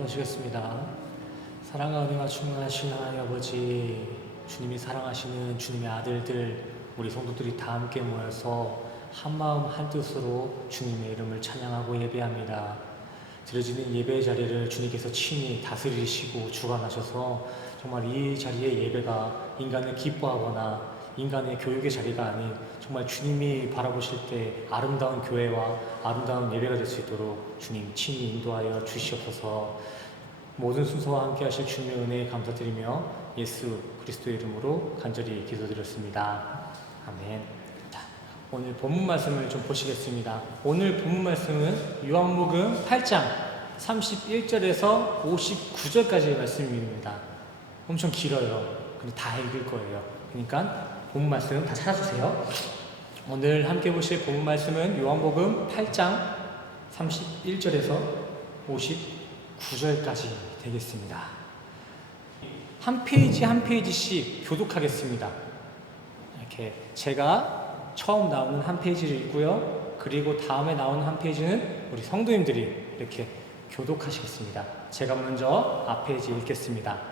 기도하시겠습니다. 사랑과 은혜가 충만하신 하나님 아버지, 주님이 사랑하시는 주님의 아들들, 우리 성도들이 다 함께 모여서 한마음 한뜻으로 주님의 이름을 찬양하고 예배합니다. 드려지는 예배의 자리를 주님께서 친히 다스리시고 주관하셔서 정말 이 자리의 예배가 인간을 기뻐하거나 인간의 교육의 자리가 아닌 정말 주님이 바라보실 때 아름다운 교회와 아름다운 예배가 될 수 있도록 주님 친히 인도하여 주시옵소서. 모든 순서와 함께 하실 주님의 은혜에 감사드리며 예수 그리스도의 이름으로 간절히 기도드렸습니다. 아멘. 자, 오늘 본문 말씀을 좀 보시겠습니다. 오늘 본문 말씀은 요한복음 8장 31절에서 59절까지의 말씀입니다. 엄청 길어요. 근데 다 읽을 거예요. 그러니까 본문 말씀 다 찾아주세요. 오늘 함께 보실 본문 말씀은 요한복음 8장 31절에서 59절까지 되겠습니다. 한 페이지 한 페이지씩 교독하겠습니다. 이렇게 제가 처음 나오는 한 페이지를 읽고요. 그리고 다음에 나오는 한 페이지는 우리 성도님들이 이렇게 교독하시겠습니다. 제가 먼저 앞 페이지 읽겠습니다.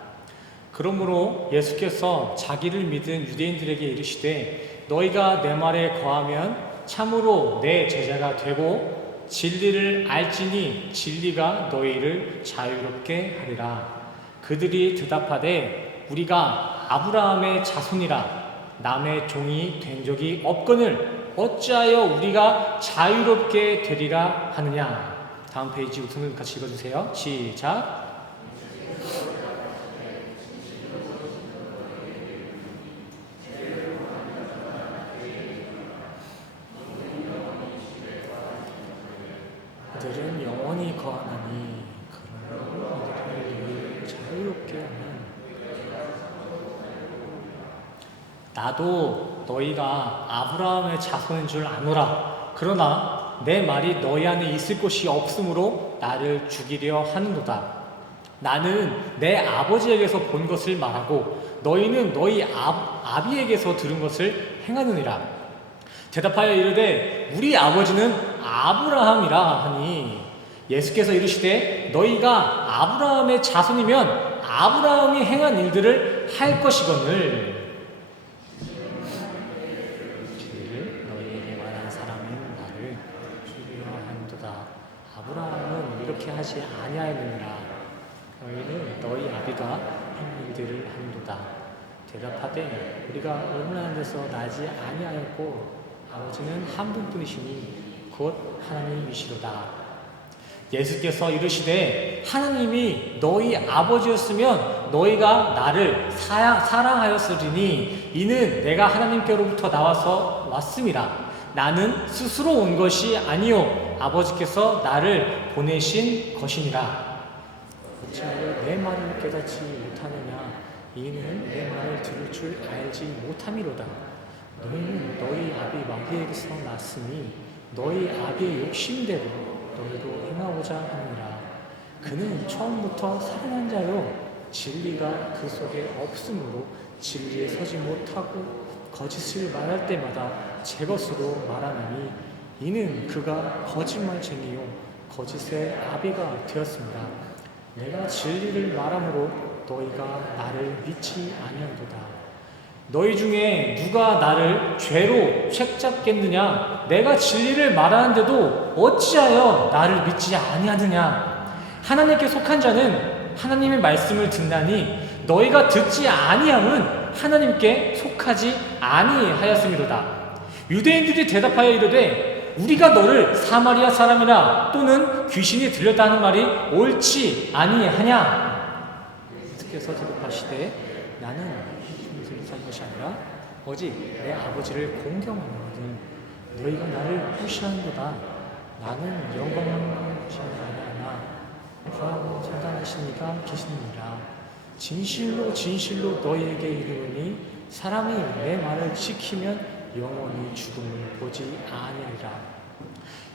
그러므로 예수께서 자기를 믿은 유대인들에게 이르시되 너희가 내 말에 거하면 참으로 내 제자가 되고 진리를 알지니 진리가 너희를 자유롭게 하리라. 그들이 대답하되 우리가 아브라함의 자손이라 남의 종이 된 적이 없거늘 어찌하여 우리가 자유롭게 되리라 하느냐. 다음 페이지 우선 같이 읽어주세요. 시작. 그들은 영원히 거하나니 그러므로 너희를 자유롭게 하는. 나도 너희가 아브라함의 자손인 줄 아노라. 그러나 내 말이 너희 안에 있을 곳이 없으므로 나를 죽이려 하는도다. 나는 내 아버지에게서 본 것을 말하고 너희는 너희 아비에게서 들은 것을 행하느니라. 대답하여 이르되 우리 아버지는 아브라함이라 하니 예수께서 이르시되 너희가 아브라함의 자손이면 아브라함이 행한 일들을 할 것이거늘 너희에게 말한 사람은 나를 죽이려 하는도다. 아브라함은 이렇게 하지 아니하였느니라. 너희는 너희 아비가 한 일들을 하는도다. 대답하되 우리가 얼마나 돼서 나지 아니하였고 아버지는 한 분뿐이시니 곧 하나님이시로다. 예수께서 이르시되 하나님이 너희 아버지였으면 너희가 나를 사랑하였으리니 이는 내가 하나님께로부터 나와서 왔음이라. 나는 스스로 온 것이 아니요 아버지께서 나를 보내신 것이니라. 어찌하여 내 말을 깨닫지 못하느냐. 이는 내 말을 들을 줄 알지 못함이로다. 너희는 너희 아비 마귀에게서 났으니 너희 아비의 욕심대로 너희도 행하고자 하느니라. 그는 처음부터 살인한 자요 진리가 그 속에 없으므로 진리에 서지 못하고 거짓을 말할 때마다 제 것으로 말하나니 이는 그가 거짓말쟁이요 거짓의 아비가 되었습니다. 내가 진리를 말함으로 너희가 나를 믿지 아니한도다. 너희 중에 누가 나를 죄로 책잡겠느냐? 내가 진리를 말하는데도 어찌하여 나를 믿지 아니하느냐? 하나님께 속한 자는 하나님의 말씀을 듣나니 너희가 듣지 아니함은 하나님께 속하지 아니하였음이로다. 유대인들이 대답하여 이르되 우리가 너를 사마리아 사람이라 또는 귀신이 들렸다 하는 말이 옳지 아니하냐? 예수께서 대답하시되 나는 산 것이 아니라 오직 내 아버지를 공경하거든 너희가 나를 무시하는도다. 나는 영광하는 것이 아니하나 구하고 산단하신 이가 계시느니라. 진실로 진실로 너희에게 이르노니 사람이 내 말을 지키면 영원히 죽음을 보지 아니하리라.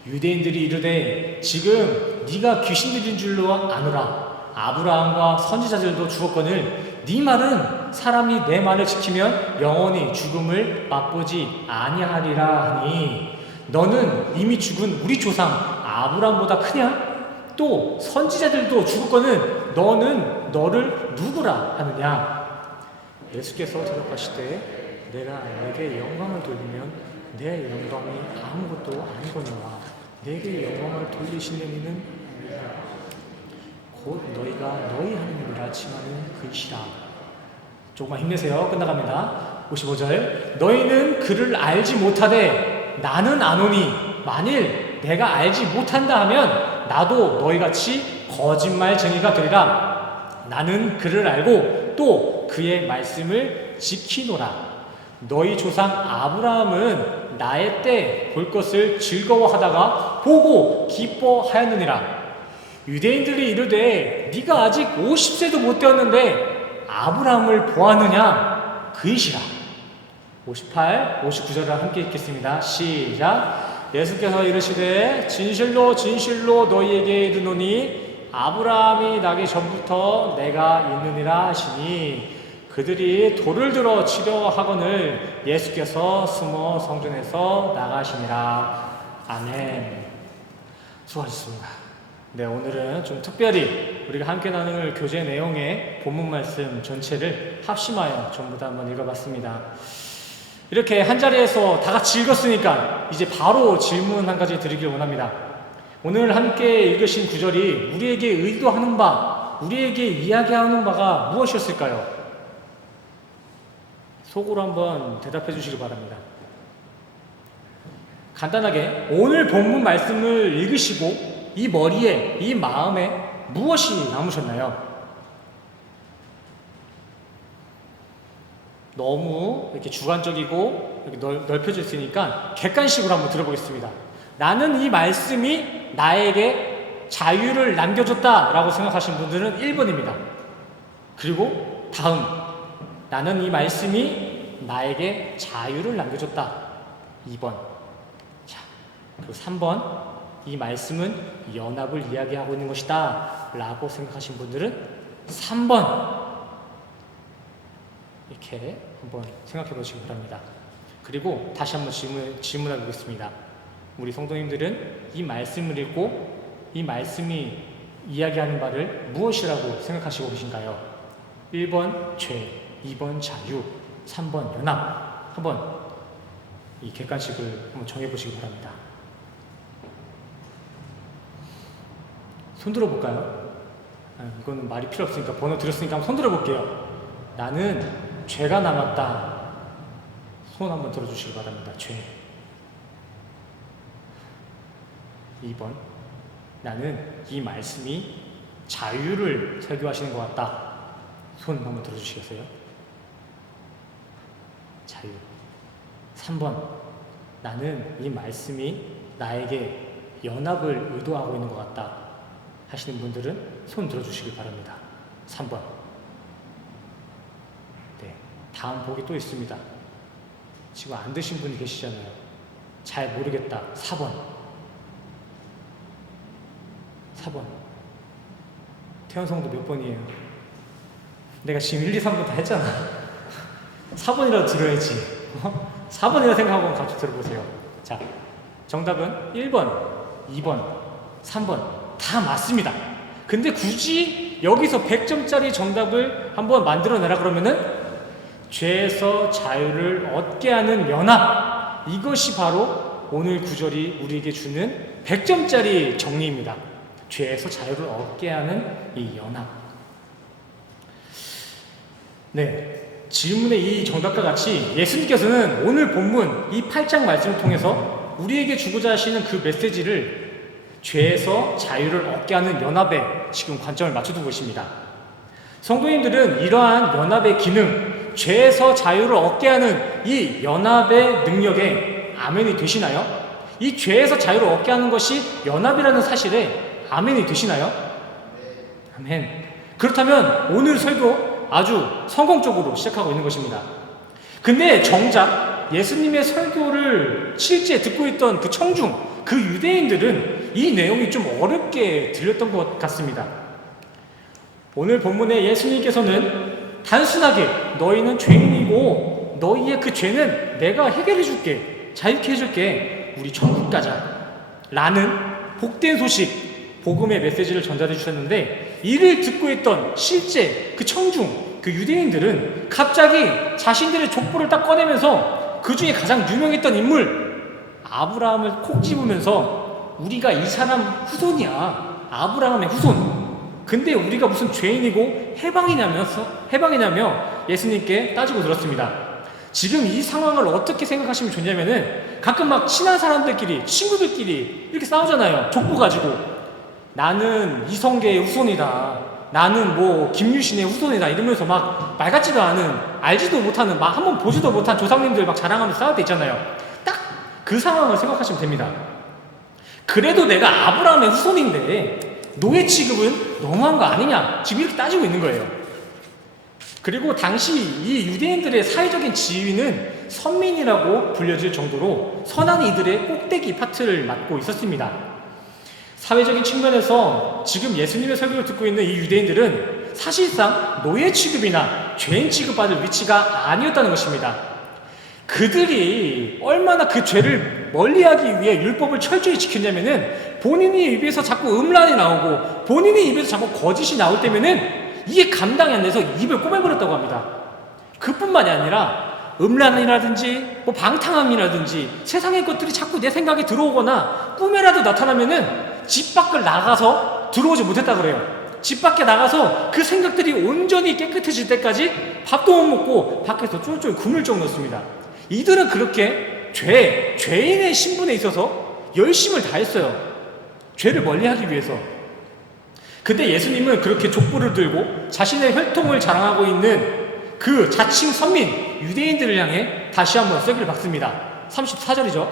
유대인들이 이르되 지금 네가 귀신 들린 줄로 아노라. 아브라함과 선지자들도 죽었거늘 네 말은 사람이 내 말을 지키면 영원히 죽음을 맛보지 아니하리라 하니 너는 이미 죽은 우리 조상 아브라함보다 크냐? 또 선지자들도 죽을 거는 너는 너를 누구라 하느냐. 예수께서 대답하실 때 내가 내게 영광을 돌리면 내 영광이 아무것도 아니거니와 내게 영광을 돌리시는 이는 곧 너희가 너희 하느님이라 칭하는 그이시라. 조금만 힘내세요. 끝나갑니다. 55절 너희는 그를 알지 못하되 나는 아노니 만일 내가 알지 못한다 하면 나도 너희같이 거짓말쟁이가 되리라. 나는 그를 알고 또 그의 말씀을 지키노라. 너희 조상 아브라함은 나의 때 볼 것을 즐거워하다가 보고 기뻐하였느니라. 유대인들이 이르되 네가 아직 50세도 못 되었는데 아브라함을 보았느냐? 그이시라. 58, 59절을 함께 읽겠습니다. 시작. 예수께서 이르시되 진실로 진실로 너희에게 이르노니 아브라함이 나기 전부터 내가 있느니라 하시니 그들이 돌을 들어 치려 하거늘 예수께서 숨어 성전에서 나가시니라. 아멘. 수고하셨습니다. 네, 오늘은 좀 특별히 우리가 함께 나눌 교재 내용의 본문 말씀 전체를 합심하여 전부 다 한번 읽어봤습니다. 이렇게 한 자리에서 다 같이 읽었으니까 이제 바로 질문 한 가지 드리길 원합니다. 오늘 함께 읽으신 구절이 우리에게 의도하는 바, 우리에게 이야기하는 바가 무엇이었을까요? 속으로 한번 대답해 주시기 바랍니다. 간단하게 오늘 본문 말씀을 읽으시고 이 머리에, 이 마음에 무엇이 남으셨나요? 너무 이렇게 주관적이고 이렇게 넓혀져 있으니까 객관식으로 한번 들어보겠습니다. 나는 이 말씀이 나에게 자유를 남겨줬다라고 생각하시는 분들은 1번입니다. 그리고 다음, 나는 이 말씀이 나에게 자유를 남겨줬다. 2번. 자, 그리고 3번. 이 말씀은 연합을 이야기하고 있는 것이다 라고 생각하신 분들은 3번. 이렇게 한번 생각해 보시기 바랍니다. 그리고 다시 한번 질문해 보겠습니다. 우리 성도님들은 이 말씀을 읽고 이 말씀이 이야기하는 바를 무엇이라고 생각하시고 계신가요? 1번 죄, 2번 자유, 3번 연합. 한번 이 객관식을 한번 정해 보시기 바랍니다. 손 들어볼까요? 이거는 말이 필요 없으니까 번호 드렸으니까 한번 손 들어볼게요. 나는 죄가 남았다. 손 한번 들어주시기 바랍니다. 죄. 2번. 나는 이 말씀이 자유를 설교하시는 것 같다. 손 한번 들어주시겠어요? 자유. 3번. 나는 이 말씀이 나에게 연합을 의도하고 있는 것 같다 하시는 분들은 손 들어주시기 바랍니다. 3번. 네, 다음 보기 또 있습니다. 지금 안 드신 분이 계시잖아요. 잘 모르겠다. 4번. 4번. 태연성도 몇 번이에요? 내가 지금 1, 2, 3번 다 했잖아. 4번이라도 들어야지. 4번이라 생각하고 같이 들어보세요. 자, 정답은 1번, 2번, 3번. 다 맞습니다. 근데 굳이 여기서 100점짜리 정답을 한번 만들어내라 그러면은 죄에서 자유를 얻게 하는 연합, 이것이 바로 오늘 구절이 우리에게 주는 100점짜리 정리입니다. 죄에서 자유를 얻게 하는 이 연합. 네, 질문의 이 정답과 같이 예수님께서는 오늘 본문 이 8장 말씀을 통해서 우리에게 주고자 하시는 그 메시지를 죄에서 자유를 얻게 하는 연합에 지금 관점을 맞춰두고 계십니다. 성도님들은 이러한 연합의 기능, 죄에서 자유를 얻게 하는 이 연합의 능력에 아멘이 되시나요? 이 죄에서 자유를 얻게 하는 것이 연합이라는 사실에 아멘이 되시나요? 아멘. 그렇다면 오늘 설교 아주 성공적으로 시작하고 있는 것입니다. 근데 정작 예수님의 설교를 실제 듣고 있던 그 청중, 그 유대인들은 이 내용이 좀 어렵게 들렸던 것 같습니다. 오늘 본문에 예수님께서는 단순하게 너희는 죄인이고 너희의 그 죄는 내가 해결해 줄게, 자유케 해줄게, 우리 천국 가자 라는 복된 소식, 복음의 메시지를 전달해 주셨는데, 이를 듣고 있던 실제 그 청중, 그 유대인들은 갑자기 자신들의 족보를 딱 꺼내면서 그 중에 가장 유명했던 인물 아브라함을 콕 집으면서 우리가 이 사람 후손이야. 아브라함의 후손. 근데 우리가 무슨 죄인이고 해방이냐며 예수님께 따지고 들었습니다. 지금 이 상황을 어떻게 생각하시면 좋냐면은, 가끔 막 친한 사람들끼리, 친구들끼리 이렇게 싸우잖아요. 족보 가지고. 나는 이성계의 후손이다. 나는 뭐 김유신의 후손이다. 이러면서 막 말 같지도 않은, 알지도 못하는, 막 한번 보지도 못한 조상님들 막 자랑하면서 싸울 때 있잖아요. 딱 그 상황을 생각하시면 됩니다. 그래도 내가 아브라함의 후손인데 노예 취급은 너무한 거 아니냐, 지금 이렇게 따지고 있는 거예요. 그리고 당시 이 유대인들의 사회적인 지위는 선민이라고 불려질 정도로 선한 이들의 꼭대기 파트를 맡고 있었습니다. 사회적인 측면에서 지금 예수님의 설교를 듣고 있는 이 유대인들은 사실상 노예 취급이나 죄인 취급받을 위치가 아니었다는 것입니다. 그들이 얼마나 그 죄를 멀리하기 위해 율법을 철저히 지켰냐면은, 본인의 입에서 자꾸 음란이 나오고 본인의 입에서 자꾸 거짓이 나올 때면은 이게 감당이 안 돼서 입을 꼬매버렸다고 합니다. 그뿐만이 아니라 음란이라든지 뭐 방탕함이라든지 세상의 것들이 자꾸 내 생각에 들어오거나 꿈에라도 나타나면은 집 밖을 나가서 들어오지 못했다 그래요. 집 밖에 나가서 그 생각들이 온전히 깨끗해질 때까지 밥도 못 먹고 밖에서 쫄쫄 굶을 정도였습니다. 이들은 그렇게 죄인의 신분에 있어서 열심을 다했어요. 죄를 멀리하기 위해서. 근데 예수님은 그렇게 족보를 들고 자신의 혈통을 자랑하고 있는 그 자칭 선민 유대인들을 향해 다시 한번 쐐기를 박습니다. 34절이죠.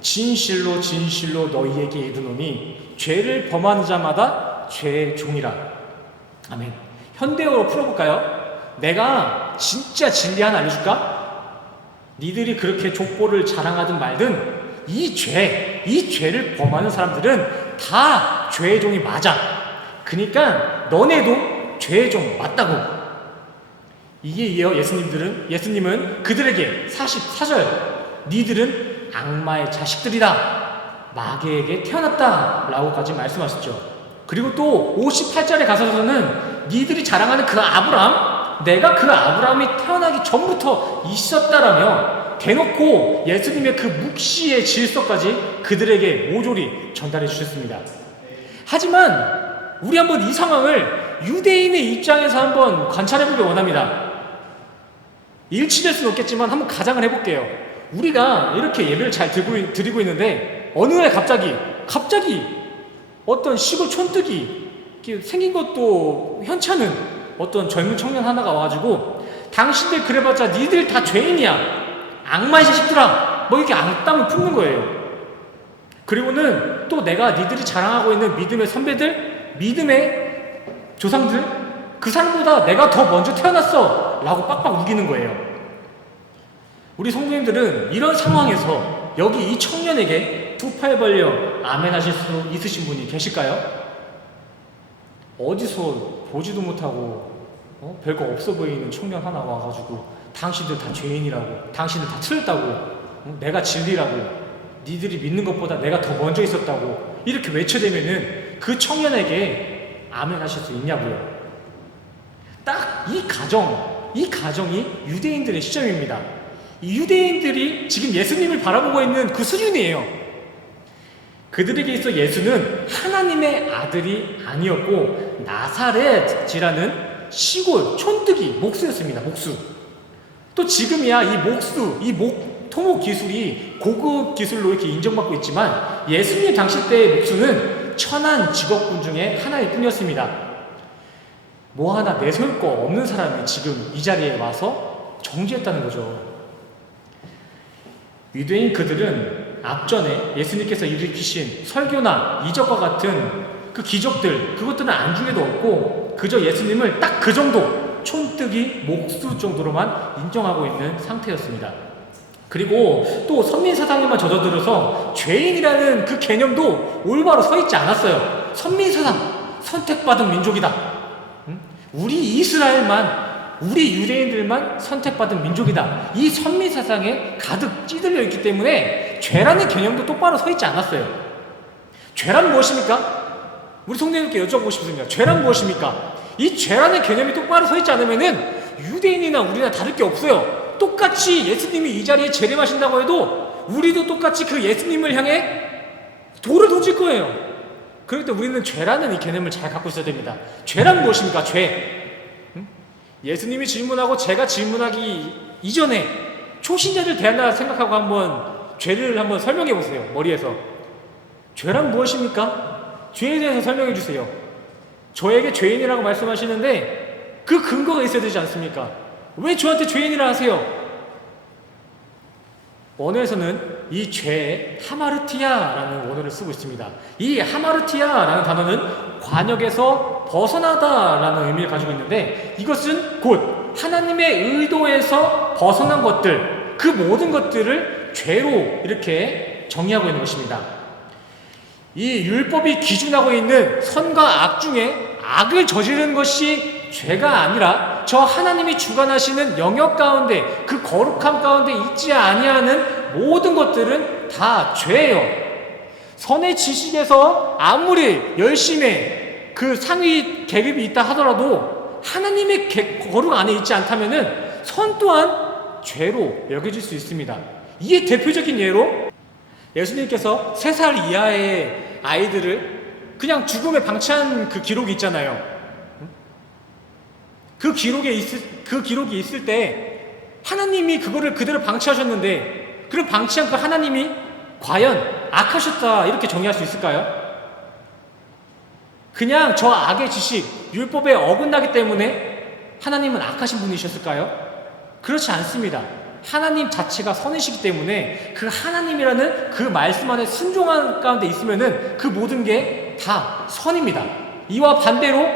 진실로 진실로 너희에게 이르노니 죄를 범하는 자마다 죄의 종이라. 아멘. 현대어로 풀어볼까요? 내가 진짜 진리 하나 알려줄까? 니들이 그렇게 족보를 자랑하든 말든 이 죄를 범하는 사람들은 다 죄의 종이 맞아. 그러니까 너네도 죄의 종 맞다고. 이에 이어 예수님은 그들에게 44절, 니들은 악마의 자식들이다, 마귀에게 태어났다 라고까지 말씀하셨죠. 그리고 또 58절에 가서는 니들이 자랑하는 그 아브라함, 내가 그 아브라함이 태어나기 전부터 있었다라며 대놓고 예수님의 그 묵시의 질서까지 그들에게 모조리 전달해 주셨습니다. 하지만 우리 한번 이 상황을 유대인의 입장에서 한번 관찰해 보길 원합니다. 일치될 수는 없겠지만 한번 가정을 해볼게요. 우리가 이렇게 예배를 잘 드리고 있는데 어느 날 갑자기 어떤 시골 촌뜨기 생긴 것도 현찮은 어떤 젊은 청년 하나가 와가지고, 당신들 그래봤자 니들 다 죄인이야, 악마의 자식들아, 뭐 이렇게 악담을 품는 거예요. 그리고는 또 내가 니들이 자랑하고 있는 믿음의 선배들, 믿음의 조상들, 그 사람보다 내가 더 먼저 태어났어 라고 빡빡 우기는 거예요. 우리 성도님들은 이런 상황에서 여기 이 청년에게 두 팔 벌려 아멘 하실 수 있으신 분이 계실까요? 어디서 보지도 못하고 별거 없어 보이는 청년 하나 와가지고 당신들 다 죄인이라고, 당신들 다 틀렸다고, 내가 진리라고, 니들이 믿는 것보다 내가 더 먼저 있었다고 이렇게 외쳐대면은 그 청년에게 아멘 하실 수 있냐고요. 딱 이 가정이 유대인들의 시점입니다. 이 유대인들이 지금 예수님을 바라보고 있는 그 수준이에요. 그들에게 있어 예수는 하나님의 아들이 아니었고 나사렛이라는 시골 촌뜨기 목수였습니다. 목수. 또 지금이야 토목 기술이 고급 기술로 이렇게 인정받고 있지만 예수님 당시 때의 목수는 천한 직업군 중에 하나일 뿐이었습니다. 뭐 하나 내세울 거 없는 사람이 지금 이 자리에 와서 정지했다는 거죠. 유대인 그들은 앞전에 예수님께서 일으키신 설교나 이적과 같은 그 기적들, 그것들은 안중에도 없고 그저 예수님을 딱 그 정도 촌뜨기 목수 정도로만 인정하고 있는 상태였습니다. 그리고 또 선민사상에만 젖어들어서 죄인이라는 그 개념도 올바로 서 있지 않았어요. 선민사상, 선택받은 민족이다. 우리 이스라엘만, 우리 유대인들만 선택받은 민족이다. 이 선민사상에 가득 찌들려 있기 때문에 죄라는 개념도 똑바로 서 있지 않았어요. 죄란 무엇입니까? 우리 성도님께 여쭤보고 싶습니다. 죄란 무엇입니까? 이 죄라는 개념이 똑바로 서 있지 않으면은 유대인이나 우리나 다를 게 없어요. 똑같이 예수님이 이 자리에 재림하신다고 해도 우리도 똑같이 그 예수님을 향해 돌을 던질 거예요. 그럴 때 우리는 죄라는 이 개념을 잘 갖고 있어야 됩니다. 죄란 무엇입니까? 죄. 예수님이 질문하고 제가 질문하기 이전에 초신자들 대한다 생각하고 한번 죄를 한번 설명해 보세요. 머리에서. 죄란 무엇입니까? 죄에 대해서 설명해 주세요. 저에게 죄인이라고 말씀하시는데 그 근거가 있어야 되지 않습니까? 왜 저한테 죄인이라 하세요? 원어에서는 이 죄에 하마르티아라는 원어를 쓰고 있습니다. 이 하마르티아라는 단어는 관역에서 벗어나다라는 의미를 가지고 있는데 이것은 곧 하나님의 의도에서 벗어난 것들, 그 모든 것들을 죄로 이렇게 정의하고 있는 것입니다. 이 율법이 기준하고 있는 선과 악 중에 악을 저지르는 것이 죄가 아니라 저 하나님이 주관하시는 영역 가운데 그 거룩함 가운데 있지 아니하는 모든 것들은 다 죄예요. 선의 지식에서 아무리 열심히 그 상위 계급이 있다 하더라도 하나님의 거룩 안에 있지 않다면은 선 또한 죄로 여겨질 수 있습니다. 이게 대표적인 예로 예수님께서 3살 이하의 아이들을 그냥 죽음에 방치한 그 기록이 있잖아요. 그 기록이 있을 때 하나님이 그거를 그대로 방치하셨는데 그럼 방치한 그 하나님이 과연 악하셨다 이렇게 정의할 수 있을까요? 그냥 저 악의 지식, 율법에 어긋나기 때문에 하나님은 악하신 분이셨을까요? 그렇지 않습니다. 하나님 자체가 선이시기 때문에 그 하나님이라는 그 말씀 안에 순종한 가운데 있으면은 그 모든 게 다 선입니다. 이와 반대로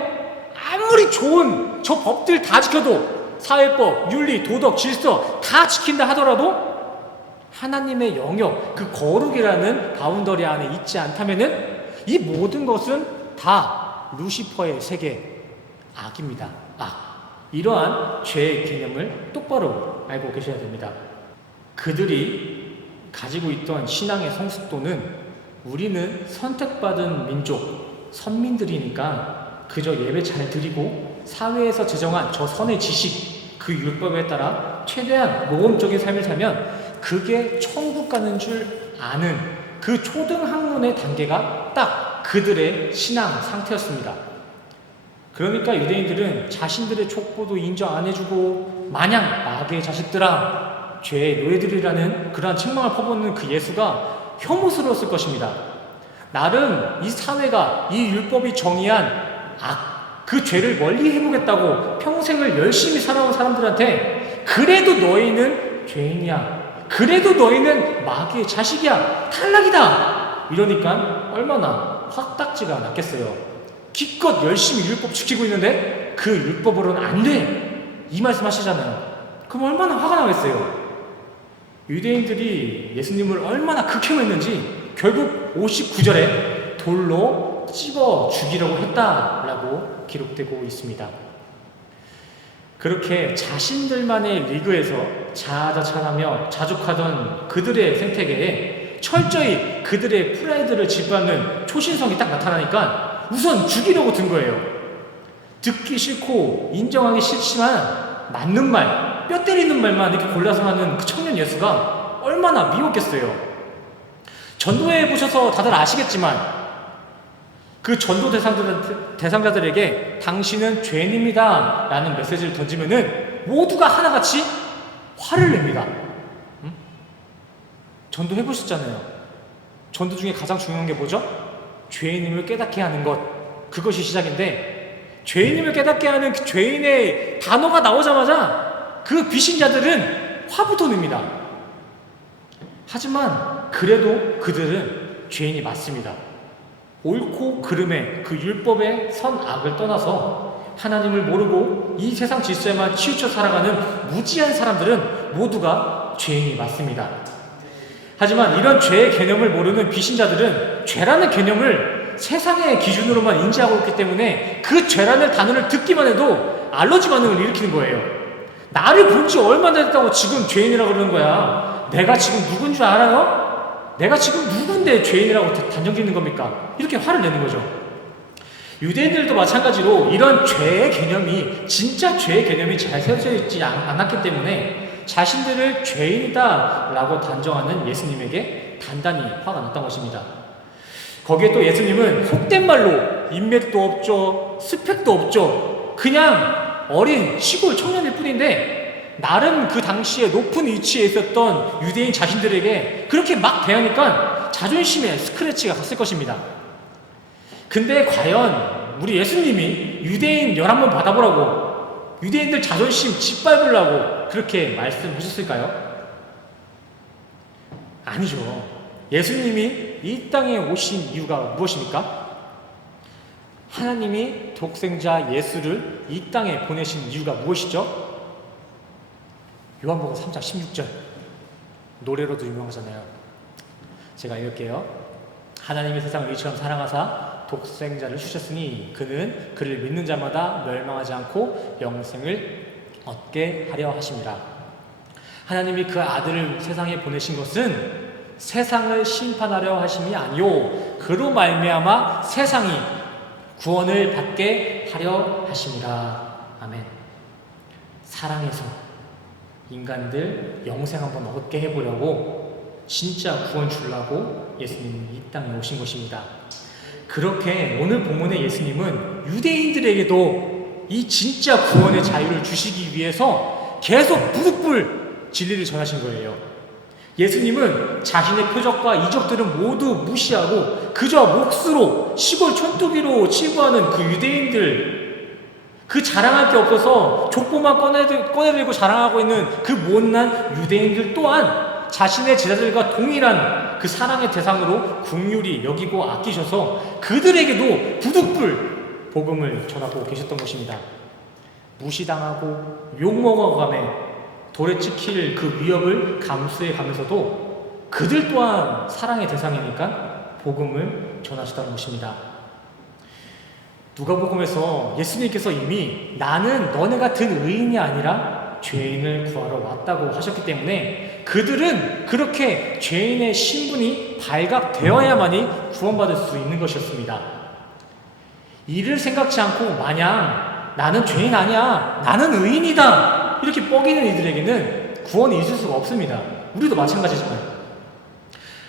아무리 좋은 저 법들 다 지켜도 사회법, 윤리, 도덕, 질서 다 지킨다 하더라도 하나님의 영역, 그 거룩이라는 바운더리 안에 있지 않다면은 이 모든 것은 다 루시퍼의 세계, 악입니다. 악. 이러한 죄의 개념을 똑바로 알고 계셔야 됩니다. 그들이 가지고 있던 신앙의 성숙도는 우리는 선택받은 민족, 선민들이니까 그저 예배 잘 드리고 사회에서 제정한 저 선의 지식, 그 율법에 따라 최대한 모범적인 삶을 살면 그게 천국 가는 줄 아는 그 초등학문의 단계가 딱 그들의 신앙 상태였습니다. 그러니까 유대인들은 자신들의 족보도 인정 안 해주고 마냥 마귀의 자식들아 죄의 노예들이라는 그러한 책망을 퍼붓는 그 예수가 혐오스러웠을 것입니다. 나름 이 사회가 이 율법이 정의한 악, 그 죄를 멀리 해보겠다고 평생을 열심히 살아온 사람들한테 그래도 너희는 죄인이야, 그래도 너희는 마귀의 자식이야, 탈락이다 이러니까 얼마나 화딱지가 났겠어요. 기껏 열심히 율법 지키고 있는데 그 율법으로는 안 돼! 이 말씀 하시잖아요. 그럼 얼마나 화가 나겠어요. 유대인들이 예수님을 얼마나 극혐했는지 결국 59절에 돌로 찝어 죽이려고 했다라고 기록되고 있습니다. 그렇게 자신들만의 리그에서 자아자찬하며 자족하던 그들의 생태계에 철저히 그들의 프라이드를 짓밟는 초신성이 딱 나타나니까 우선 죽이려고 든 거예요. 듣기 싫고 인정하기 싫지만 맞는 말, 뼈 때리는 말만 이렇게 골라서 하는 그 청년 예수가 얼마나 미웠겠어요. 전도회 보셔서 다들 아시겠지만 그 전도 대상자들에게 당신은 죄인입니다 라는 메시지를 던지면은 모두가 하나같이 화를 냅니다. 전도 해보셨잖아요. 전도 중에 가장 중요한 게 뭐죠? 죄인임을 깨닫게 하는 것, 그것이 시작인데 죄인임을 깨닫게 하는 그 죄인의 단어가 나오자마자 그 비신자들은 화부터 냅니다. 하지만 그래도 그들은 죄인이 맞습니다. 옳고 그름의 그 율법의 선악을 떠나서 하나님을 모르고 이 세상 질서에만 치우쳐 살아가는 무지한 사람들은 모두가 죄인이 맞습니다. 하지만 이런 죄의 개념을 모르는 비신자들은 죄라는 개념을 세상의 기준으로만 인지하고 있기 때문에 그 죄라는 단어를 듣기만 해도 알러지 반응을 일으키는 거예요. 나를 본 지 얼마나 됐다고 지금 죄인이라고 그러는 거야. 내가 지금 누군 줄 알아요? 내가 지금 누군데 죄인이라고 단정 짓는 겁니까? 이렇게 화를 내는 거죠. 유대인들도 마찬가지로 이런 죄의 개념이, 진짜 죄의 개념이 잘 세워져 있지 않았기 때문에 자신들을 죄인이다 라고 단정하는 예수님에게 단단히 화가 났던 것입니다. 거기에 또 예수님은 속된 말로 인맥도 없죠, 스펙도 없죠, 그냥 어린 시골 청년일 뿐인데 나름 그 당시에 높은 위치에 있었던 유대인 자신들에게 그렇게 막 대하니까 자존심에 스크래치가 갔을 것입니다. 근데 과연 우리 예수님이 유대인 11번 받아보라고, 유대인들 자존심 짓밟으려고 그렇게 말씀하셨을까요? 아니죠. 예수님이 이 땅에 오신 이유가 무엇입니까? 하나님이 독생자 예수를 이 땅에 보내신 이유가 무엇이죠? 요한복음 3장 16절 노래로도 유명하잖아요. 제가 읽을게요. 하나님이 세상을 이처럼 사랑하사 독생자를 주셨으니 그는 그를 믿는 자마다 멸망하지 않고 영생을 얻게 하려 하심이라. 하나님이 그 아들을 세상에 보내신 것은 세상을 심판하려 하심이 아니요 그로 말미암아 세상이 구원을 받게 하려 하심이라. 아멘. 사랑해서 인간들 영생 한번 얻게 해보려고 진짜 구원 주려고 예수님이 이 땅에 오신 것입니다. 그렇게 오늘 본문의 예수님은 유대인들에게도 이 진짜 구원의 자유를 주시기 위해서 계속 부득불 진리를 전하신 거예요. 예수님은 자신의 표적과 이적들을 모두 무시하고 그저 몫으로 시골 촌뜨기로 치부하는 그 유대인들, 그 자랑할 게 없어서 족보만 꺼내들고 자랑하고 있는 그 못난 유대인들 또한 자신의 제자들과 동일한 그 사랑의 대상으로 긍휼히 여기고 아끼셔서 그들에게도 부득불 복음을 전하고 계셨던 것입니다. 무시당하고 욕먹어가며 돌에 찍힐 그 위협을 감수해 가면서도 그들 또한 사랑의 대상이니까 복음을 전하시다는 것입니다. 누가복음에서 예수님께서 이미 나는 너네 같은 의인이 아니라 죄인을 구하러 왔다고 하셨기 때문에 그들은 그렇게 죄인의 신분이 발각되어야만이 구원받을 수 있는 것이었습니다. 이를 생각지 않고 마냥 나는 죄인 아니야, 나는 의인이다 이렇게 뻐기는 이들에게는 구원이 있을 수가 없습니다. 우리도 마찬가지잖아요.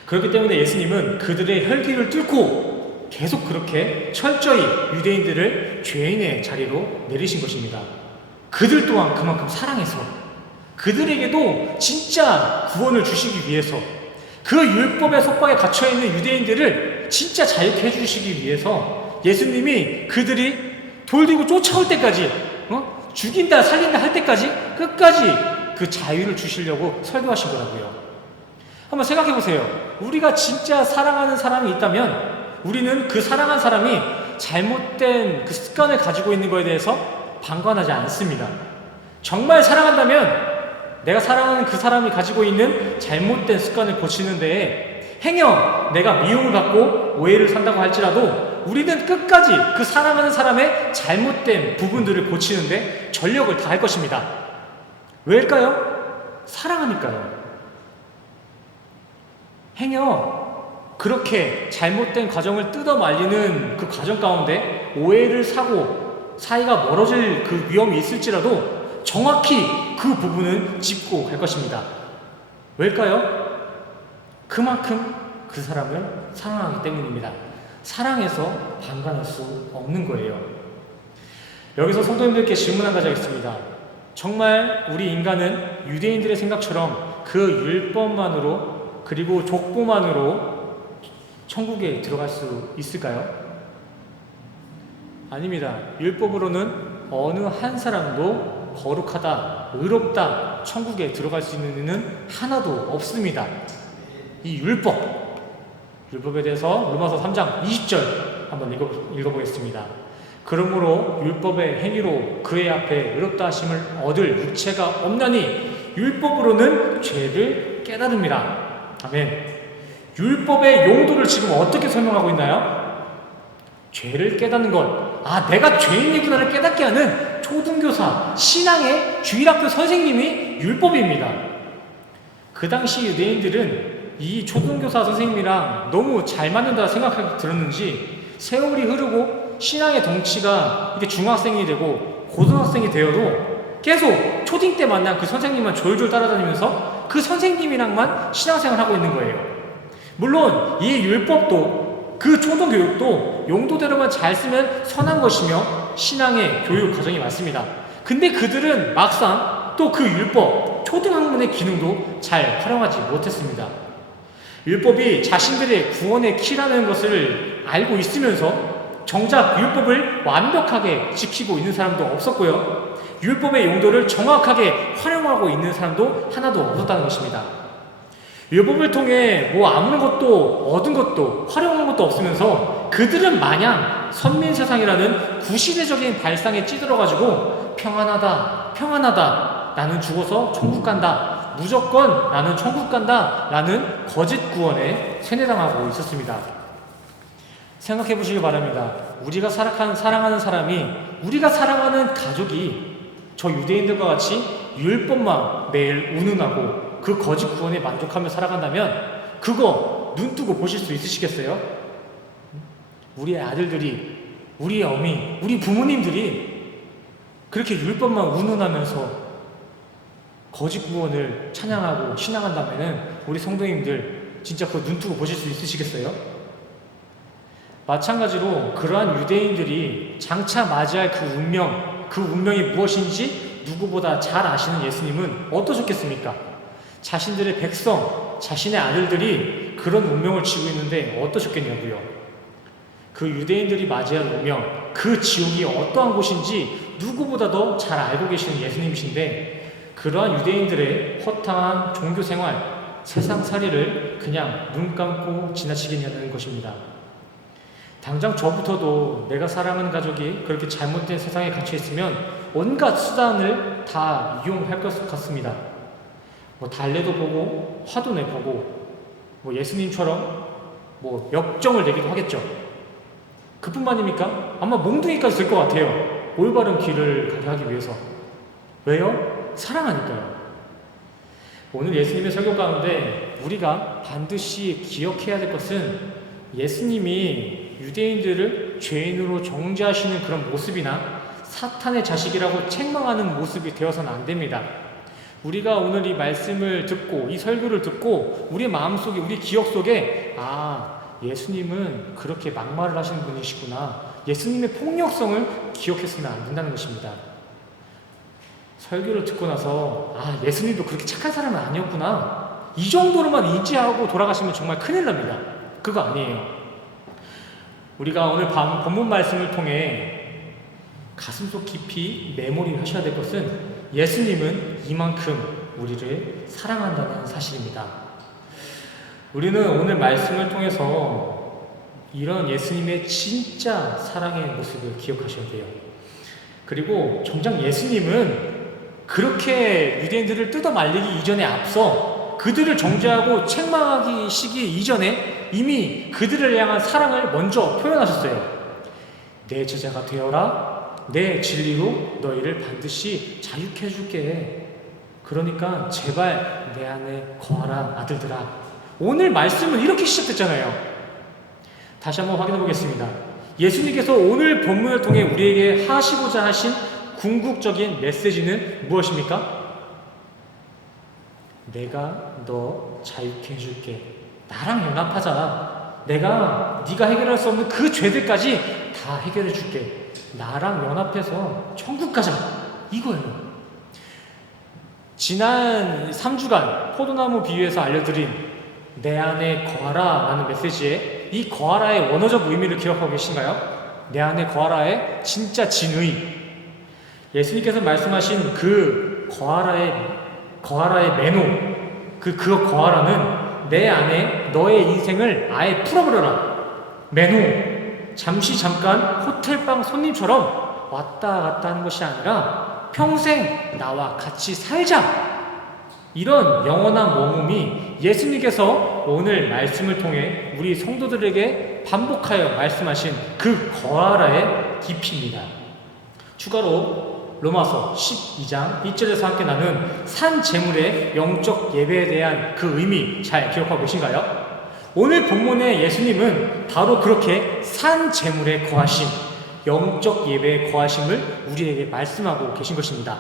그렇기 때문에 예수님은 그들의 혈기를 뚫고 계속 그렇게 철저히 유대인들을 죄인의 자리로 내리신 것입니다. 그들 또한 그만큼 사랑해서 그들에게도 진짜 구원을 주시기 위해서 그 율법의 속박에 갇혀있는 유대인들을 진짜 자유케 해주시기 위해서 예수님이 그들이 돌 들고 쫓아올 때까지 죽인다 살린다 할 때까지 끝까지 그 자유를 주시려고 설교하신 거라고요. 한번 생각해 보세요. 우리가 진짜 사랑하는 사람이 있다면 우리는 그 사랑한 사람이 잘못된 그 습관을 가지고 있는 것에 대해서 방관하지 않습니다. 정말 사랑한다면 내가 사랑하는 그 사람이 가지고 있는 잘못된 습관을 고치는 데에 행여 내가 미움을 받고 오해를 산다고 할지라도 우리는 끝까지 그 사랑하는 사람의 잘못된 부분들을 고치는데 전력을 다할 것입니다. 왜일까요? 사랑하니까요. 행여 그렇게 잘못된 과정을 뜯어 말리는 그 과정 가운데 오해를 사고 사이가 멀어질 그 위험이 있을지라도 정확히 그 부분은 짚고 갈 것입니다. 왜일까요? 그만큼 그 사람을 사랑하기 때문입니다. 사랑해서 방관할 수 없는 거예요. 여기서 성도님들께 질문 한 가지 하겠습니다. 정말 우리 인간은 유대인들의 생각처럼 그 율법만으로 그리고 족보만으로 천국에 들어갈 수 있을까요? 아닙니다. 율법으로는 어느 한 사람도 거룩하다, 의롭다, 천국에 들어갈 수 있는 이는 하나도 없습니다. 이 율법에 대해서 로마서 3장 20절 한번 읽어보겠습니다. 그러므로 율법의 행위로 그의 앞에 의롭다 하심을 얻을 육체가 없나니 율법으로는 죄를 깨달음이라. 아멘. 율법의 용도를 지금 어떻게 설명하고 있나요? 죄를 깨닫는 것. 내가 죄인이구나를 깨닫게 하는 초등교사, 신앙의 주일학교 선생님이 율법입니다. 그 당시 유대인들은 이 초등교사 선생님이랑 너무 잘 맞는다 생각하기 들었는지 세월이 흐르고 신앙의 덩치가 이렇게 중학생이 되고 고등학생이 되어도 계속 초딩 때 만난 그 선생님만 졸졸 따라다니면서 그 선생님이랑만 신앙생활을 하고 있는 거예요. 물론 이 율법도 그 초등교육도 용도대로만 잘 쓰면 선한 것이며 신앙의 교육 과정이 맞습니다. 근데 그들은 막상 또 그 율법, 초등학문의 기능도 잘 활용하지 못했습니다. 율법이 자신들의 구원의 키라는 것을 알고 있으면서 정작 율법을 완벽하게 지키고 있는 사람도 없었고요. 율법의 용도를 정확하게 활용하고 있는 사람도 하나도 없었다는 것입니다. 율법을 통해 아무런 것도 얻은 것도 활용한 것도 없으면서 그들은 마냥 선민세상이라는 구시대적인 발상에 찌들어가지고 평안하다, 평안하다, 나는 죽어서 천국 간다, 무조건 나는 천국 간다 라는 거짓 구원에 세뇌당하고 있었습니다. 생각해 보시기 바랍니다. 우리가 사랑하는 사람이, 우리가 사랑하는 가족이 저 유대인들과 같이 율법만 매일 운운하고 그 거짓 구원에 만족하며 살아간다면 그거 눈뜨고 보실 수 있으시겠어요? 우리의 아들들이, 우리의 어미, 우리 부모님들이 그렇게 율법만 운운하면서 거짓 구원을 찬양하고 신앙한다면 우리 성도님들 진짜 그거 눈뜨고 보실 수 있으시겠어요? 마찬가지로 그러한 유대인들이 장차 맞이할 그 운명이 무엇인지 누구보다 잘 아시는 예수님은 어떠셨겠습니까? 자신들의 백성, 자신의 아들들이 그런 운명을 지고 있는데 어떠셨겠냐고요. 그 유대인들이 맞이할 운명, 그 지옥이 어떠한 곳인지 누구보다도 잘 알고 계시는 예수님이신데 그러한 유대인들의 허탕한 종교생활, 세상살이를 그냥 눈 감고 지나치겠냐는 것입니다. 당장 저부터도 내가 사랑하는 가족이 그렇게 잘못된 세상에 갇혀있으면 온갖 수단을 다 이용할 것 같습니다. 달래도 보고 화도 내보고 예수님처럼 역정을 내기도 하겠죠. 그뿐만입니까? 아마 몽둥이까지 들 것 같아요. 올바른 길을 가게 하기 위해서. 왜요? 사랑하니까요. 오늘 예수님의 설교 가운데 우리가 반드시 기억해야 될 것은 예수님이 유대인들을 죄인으로 정죄하시는 그런 모습이나 사탄의 자식이라고 책망하는 모습이 되어서는 안 됩니다. 우리가 오늘 이 말씀을 듣고 이 설교를 듣고 우리 마음속에, 우리 기억 속에 예수님은 그렇게 막말을 하시는 분이시구나, 예수님의 폭력성을 기억했으면 안 된다는 것입니다. 설교를 듣고 나서 예수님도 그렇게 착한 사람은 아니었구나, 이 정도로만 인지하고 돌아가시면 정말 큰일 납니다. 그거 아니에요. 우리가 오늘 본문 말씀을 통해 가슴속 깊이 메모리를 하셔야 될 것은 예수님은 이만큼 우리를 사랑한다는 사실입니다. 우리는 오늘 말씀을 통해서 이런 예수님의 진짜 사랑의 모습을 기억하셔야 돼요. 그리고 정작 예수님은 그렇게 유대인들을 뜯어 말리기 이전에 앞서 그들을 정죄하고 책망하기 시기 이전에 이미 그들을 향한 사랑을 먼저 표현하셨어요. 내 제자가 되어라. 내 진리로 너희를 반드시 자유케 해줄게. 그러니까 제발 내 안에 거하라 아들들아. 오늘 말씀은 이렇게 시작됐잖아요. 다시 한번 확인해 보겠습니다. 예수님께서 오늘 본문을 통해 우리에게 하시고자 하신 궁극적인 메시지는 무엇입니까? 내가 너 자유케 해줄게. 나랑 연합하자. 네가 해결할 수 없는 그 죄들까지 다 해결해 줄게. 나랑 연합해서 천국 가자. 이거예요. 지난 3주간 포도나무 비유에서 알려드린 내 안에 거하라 라는 메시지에 이 거하라의 원어적 의미를 기억하고 계신가요? 내 안에 거하라의 진짜 진의, 예수님께서 말씀하신 그 거하라의 매노, 그 거하라는 내 안에 너의 인생을 아예 풀어버려라. 매노, 잠깐 호텔방 손님처럼 왔다 갔다 하는 것이 아니라 평생 나와 같이 살자. 이런 영원한 머금이 예수님께서 오늘 말씀을 통해 우리 성도들에게 반복하여 말씀하신 그 거하라의 깊이입니다. 추가로 로마서 12장 1절에서 함께 나눈 산 제물의 영적 예배에 대한 그 의미 잘 기억하고 계신가요? 오늘 본문의 예수님은 바로 그렇게 산 제물에 거하심, 영적 예배에 거하심을 우리에게 말씀하고 계신 것입니다.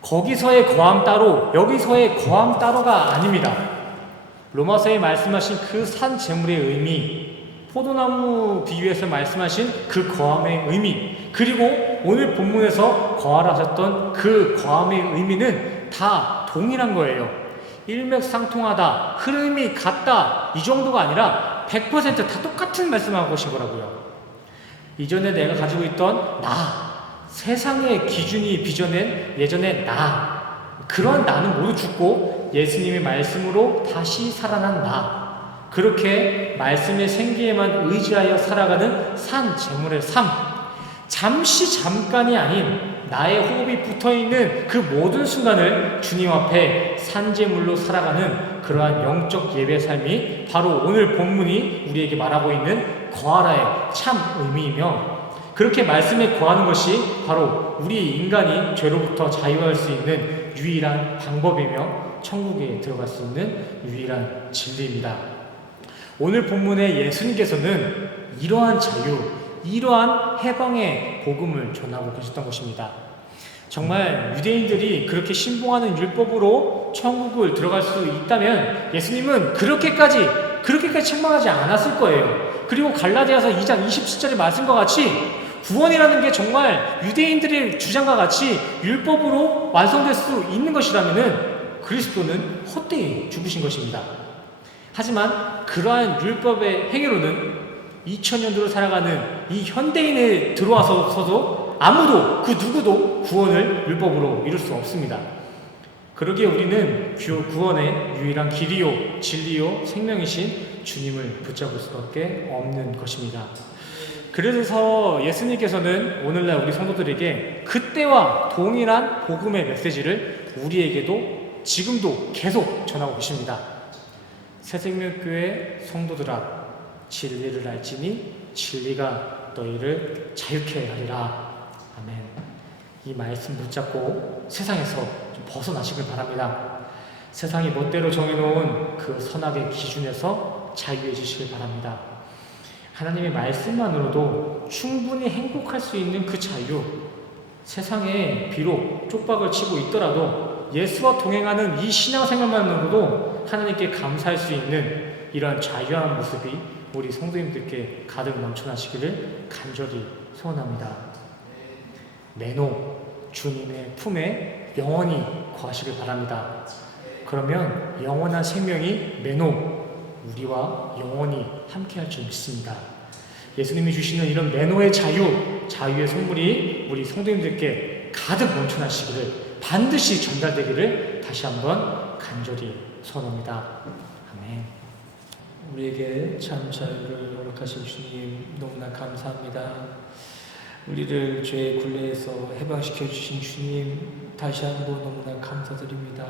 거기서의 거함 따로, 여기서의 거함 따로가 아닙니다. 로마서에 말씀하신 그 산 제물의 의미, 포도나무 비유에서 말씀하신 그 거함의 의미, 그리고 오늘 본문에서 거하라 하셨던 그 거함의 의미는 다 동일한 거예요. 일맥상통하다, 흐름이 같다, 이 정도가 아니라 100%다 똑같은 말씀하고 계신 거라고요. 이전에 내가 가지고 있던 세상의 기준이 빚어낸 예전의 그런 나는 모두 죽고 예수님의 말씀으로 다시 살아난 그렇게 말씀의 생기에만 의지하여 살아가는 산 제물의 삶, 잠깐이 아닌 나의 호흡이 붙어있는 그 모든 순간을 주님 앞에 산제물로 살아가는 그러한 영적 예배 삶이 바로 오늘 본문이 우리에게 말하고 있는 거하라의 참 의미이며, 그렇게 말씀에 거하는 것이 바로 우리 인간이 죄로부터 자유할 수 있는 유일한 방법이며 천국에 들어갈 수 있는 유일한 진리입니다. 오늘 본문의 예수님께서는 이러한 자유, 이러한 해방의 복음을 전하고 계셨던 것입니다. 정말 유대인들이 그렇게 신봉하는 율법으로 천국을 들어갈 수 있다면 예수님은 그렇게까지 책망하지 않았을 거예요. 그리고 갈라디아서 2장 27절의 말씀과 같이 구원이라는 게 정말 유대인들의 주장과 같이 율법으로 완성될 수 있는 것이라면 그리스도는 헛되이 죽으신 것입니다. 하지만 그러한 율법의 행위로는 2000년도를 살아가는 이 현대인에 들어와서도 아무도 그 누구도 구원을 율법으로 이룰 수 없습니다. 그러기에 우리는 구원의 유일한 길이요 진리요 생명이신 주님을 붙잡을 수밖에 없는 것입니다. 그래서 예수님께서는 오늘날 우리 성도들에게 그때와 동일한 복음의 메시지를 우리에게도 지금도 계속 전하고 계십니다. 새생명교회 성도들아, 진리를 알지니 진리가 너희를 자유케 하리라. 아멘. 이 말씀 붙잡고 세상에서 좀 벗어나시길 바랍니다. 세상이 멋대로 정해놓은 그 선악의 기준에서 자유해지시길 바랍니다. 하나님의 말씀만으로도 충분히 행복할 수 있는 그 자유, 세상에 비록 쪽박을 치고 있더라도 예수와 동행하는 이 신앙생활만으로도 하나님께 감사할 수 있는 이러한 자유한 모습이 우리 성도님들께 가득 넘쳐나시기를 간절히 소원합니다. 매노 주님의 품에 영원히 거하시길 바랍니다. 그러면 영원한 생명이 매노 우리와 영원히 함께할 줄 믿습니다. 예수님이 주시는 이런 매노의 자유의 선물이 우리 성도님들께 가득 넘쳐나시기를, 반드시 전달되기를 다시 한번 간절히 소원합니다. 아멘. 우리에게 참 자유를 허락하신 주님 너무나 감사합니다. 우리를 죄의 굴레에서 해방시켜 주신 주님 다시 한번 너무나 감사드립니다.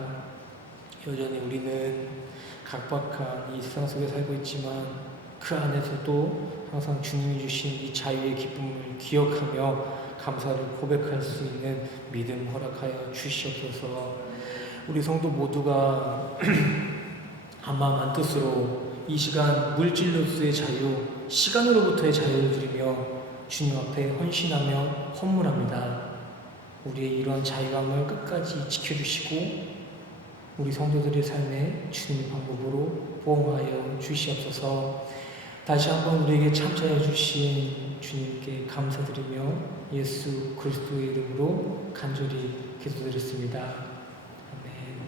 여전히 우리는 각박한 이 세상 속에 살고 있지만 그 안에서도 항상 주님이 주신 이 자유의 기쁨을 기억하며 감사를 고백할 수 있는 믿음 허락하여 주시옵소서. 우리 성도 모두가 한마음 한뜻으로 이 시간 물질로서의 자유, 시간으로부터의 자유를 누리며 주님 앞에 헌신하며 헌물합니다. 우리의 이러한 자유함을 끝까지 지켜주시고 우리 성도들의 삶에 주님의 방법으로 보응하여 주시옵소서. 다시 한번 우리에게 참자해 주신 주님께 감사드리며 예수 그리스도의 이름으로 간절히 기도드렸습니다. 아멘.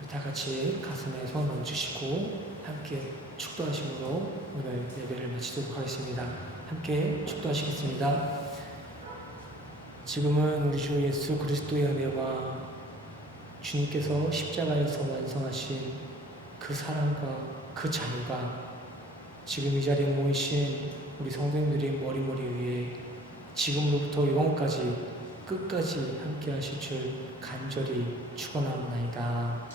우리 다 같이 가슴에 손을 얹으시고 함께 축도하심으로 오늘 예배를 마치도록 하겠습니다. 함께 축도하시겠습니다. 지금은 우리 주 예수 그리스도의 은혜와 주님께서 십자가에서 완성하신 그 사랑과 그 자유가 지금 이 자리에 모이신 우리 성도님들의 머리 위에 지금으로부터 영원까지 끝까지 함께 하실 줄 간절히 축원하옵나이다.